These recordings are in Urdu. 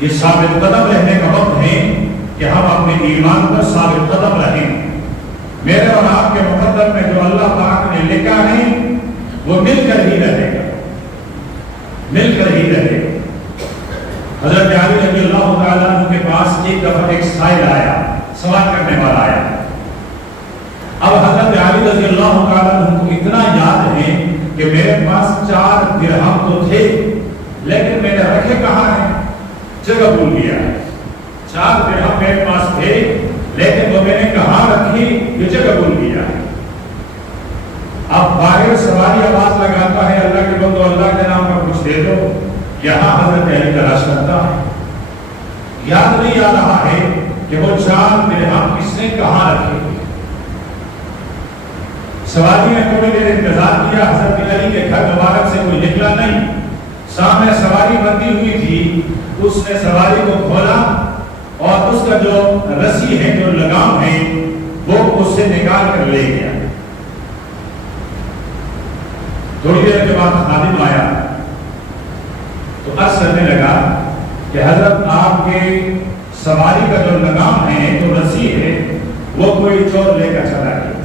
یہ ثابت قدم رہنے کا وقت ہے کہ ہم اپنے ایمان پر ثابت قدم رہیں. میرے اور آپ کے مقدر میں جو اللہ پاک نے لکھا ہے وہ مل کر ہی رہے گا، مل کر ہی رہے گا. حضرت علی رضی اللہ تعالیٰ عنہ کے پاس ایک دفعہ ایک سائل آیا، سوال کرنے والا آیا. اب حضرت علی رضی اللہ تعالیٰ عنہ کو اتنا یاد ہے کہ میرے پاس 4 درہم تو تھے لیکن میں نے رکھے کہاں ہیں، جگہ بھول گیا. 4 درہم میرے پاس تھے لیکن وہ میں نے کہاں رکھی یہ جگہ بھول گیا. اب باہر سواری آواز لگاتا ہے اللہ کے بندو اللہ کے نام پر کچھ دے دو. یہاں حضرت علی تلاش کرتا ہے، یاد نہیں آ رہا ہے کہ وہ 4 درہم کس نے کہاں رکھے. سواری نے تھوڑی دیر انتظار کیا، حضرت علی کے گھر مبارک سے کوئی نکلا نہیں. سامنے سواری بندی ہوئی تھی، اس نے سواری کو کھولا اور اس کا جو رسی ہے جو لگام ہے وہ اس سے نکال کر لے گیا. تھوڑی دیر کے بعد خادم آیا تو عرض کرنے لگا کہ حضرت آپ کے سواری کا جو لگام ہے جو رسی ہے وہ کوئی چور لے کر چلا گیا.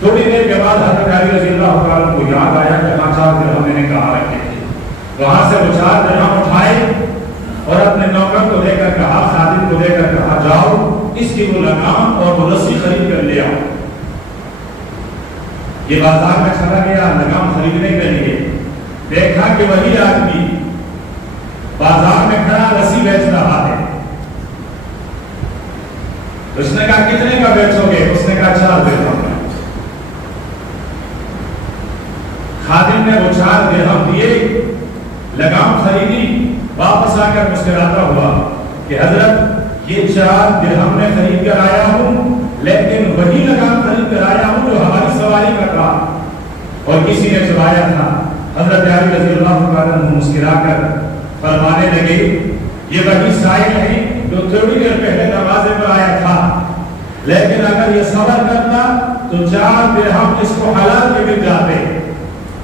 تھوڑی دیر کے بعد حضرت علی رضی اللہ تعالیٰ کو یاد آیا کہ 4 درہم میں نے کہاں رکھے تھے. وہاں سے وہ 4 درہم اٹھائے اور اپنے نوکر کو دے کر کہا، خادم کو دے کر کہا جاؤ اس کی وہ لگام اور وہ رسی خرید کر لے آؤ. یہ بازار میں چلا گیا لگام خریدنے کے لیے، دیکھا کہ وہی آدمی بازار میں کھڑا رسی بیچ رہا ہے. اس نے کہا کتنے کا بیچو گے؟ اس نے کہا 4 درہم. خادم نے وہ 4 درہم دیے، لگام خریدی، واپس آ کر مسکراتا ہوا کہ حضرت یہ 4 درہم میں خرید کر آیا ہوں لیکن وہی لگام خرید کر آیا ہوں جو ہماری سواری کا تھا اور کسی نے چرایا تھا. حضرت علی رضی اللہ عنہ مسکرا کر فرمانے لگے یہ وہی سائل ہے جو تھوڑی دیر پہلے دروازے پر آیا تھا، لیکن اگر یہ صبر کرتا تو 4 درہم اس کو حلال کے مل جاتے.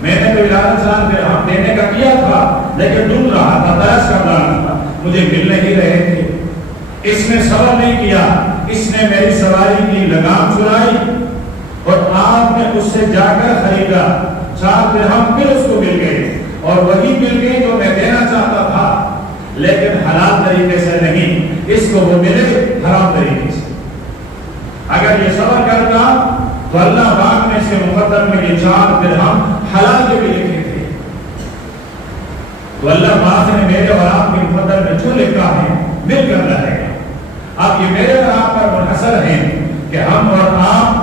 میں نے تو ارادہ 4 درہم دینے کا کیا تھا لیکن ڈھونڈ رہا تھا، تلاش کر رہا تھا، مجھے مل نہیں رہے تھے. اس نے صبر نہیں کیا، اس نے میری سواری کی لگام چرائی اور آپ نے اس سے جا کر خریدا. 4 درہم پھر اس کو مل گئے اور وہی مل گئے جو میں دینا چاہتا تھا لیکن حلال طریقے سے نہیں، اس کو وہ ملے حرام طریقے سے. اگر یہ صبر کرتا تو اللہ پاک نے اس کے مقدر میں یہ 4 درہم حلال کے بھی لکھے تھے. تو اللہ پاک نے میرے اور آپ کے مقدر میں جو لکھا ہے مل کر رہے گا. اب یہ میرے اور آپ پر منحصر ہے کہ ہم اور آپ